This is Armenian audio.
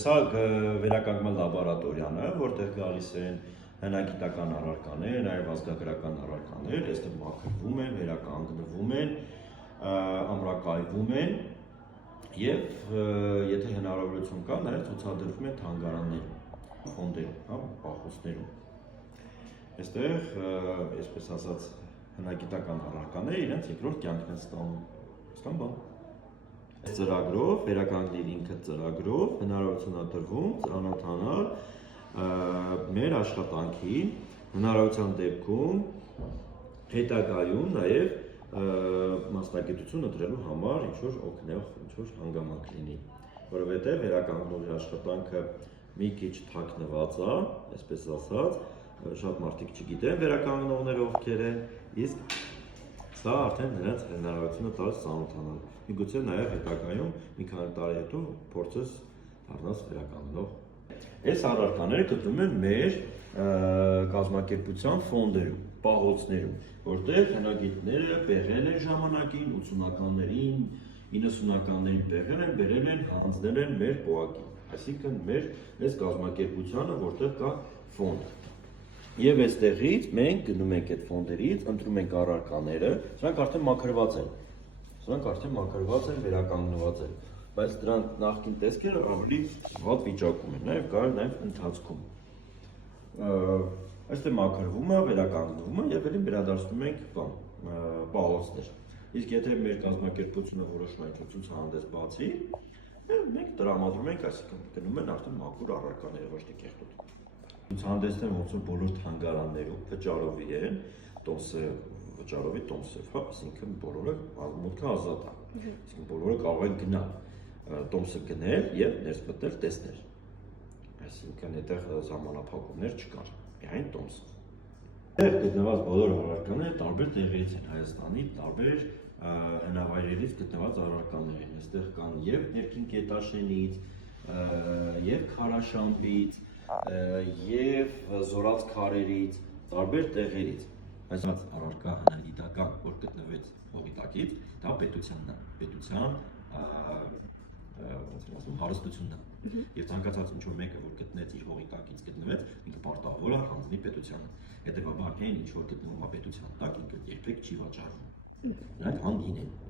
Սա վերականգնման լաբորատորիան է, որտեղ գալիս են հնագիտական առարկաներ, նաև ազգագրական առարկաներ, այստեղ մաքրվում են, վերականգնվում են, ամրակայվում են եւ եթե հնարավորություն կա, նաև ցուցադրվում են թանգարաններում, ֆոնդերում, պահոստներում։ Այստեղ, այսպես ասած, հնագիտական առարկաները իրենց երկրորդ կյանքն են ստանում։ Այս ծրագրով, վերականգնիր ինքդ ծրագրով, հնարավորություն է տրվում ծանոթանալ մեր աշխատանքին, հնարավորության դեպքում հետագայում նաև մասնագիտություն ընտրելու համար ինչ-որ օգնող, ինչ-որ հանգամանք լինի, որովհետև վերականգնողի աշխատանքը մի քիչ թաքնված է, այսպես ասած, շատ մարդիկ չգիտեն վերականգնողները ովքեր են, իսկ սա արդեն նրանց հնարավորությունը տալիս ծանոթանալ։ Միգուցե նաև հետագայում մի քանի տարի հետո փորձես դառնաս վերականգնող։ Այս առարկաները գտնվում են մեր կազմակերպության ֆոնդերում, պահոցներում, որտեղ հնագետները պեղել են ժամանակին, 80-ականներին, 90-ականներին պեղել են, բերել են, հանձնել են մեր պոակին, այսինքն մեր այս կազմակերպությանը, որտեղ կա ֆոնդ։ Եվ այստեղից մենք գնում ենք այդ ֆոնդերից, ընտրում ենք առարկաները, սրանք արդեն մաքրված են, վերականգնված են, բայց դրանք նախկին տեսքերը ավելի վատ վիճակում են, նաև կարող նաև ընթացքում։ Այստեղ մաքրվում է, վերականգնվում է եւ ելին վերադարձնում ենք պահոցներ։ Իսկ եթե մեր կազմակերպությունը որոշում է ինչ-որ ցուցահանդես բացի, մենք տրամադրում ենք, այսինքն գնում են արդեն մաքուր առարկաները, ոչ թե կեղտոտ։ Ցուցահանդեսները ոնց որ բոլոր թանգարաններում վճարովի են, վճարովի տոմսով, այսինքն բոլորը մուտքը ազատ է, այսինքն բոլորը կարող են գնալ, տոմսը գնել եւ ներս մտնել տեսնել, այսինքն այդտեղ ժամանակապահովներ չկար, միայն տոմսով։ Այդտեղ գտնված բոլոր առարկաները տարբեր տեղերից են Հայաստանի, տարբեր հնավայրերից գտնված առարկաներ են, այստեղ կան եւ ներքին Գետաշենից, եւ Քարաշամբից, եւ Զորաց քարերից, տարբեր տեղերից։ Այս առարկա հնագիտական, որ գտնվեց հողի տակից, դա պետությանն է, պետության հարստությունն է։ Եվ ցանկացած ինչ-որ մեկը, որ գտնեց իր հողի տակից գտնվեց, ինքը պարտավոր է հանձնի պետությանը։ Հետևաբար այն ինչ որ գտնվում է պետության տակ, ինքը երբեք չի վաճառվում։ Նրանք հանգին են։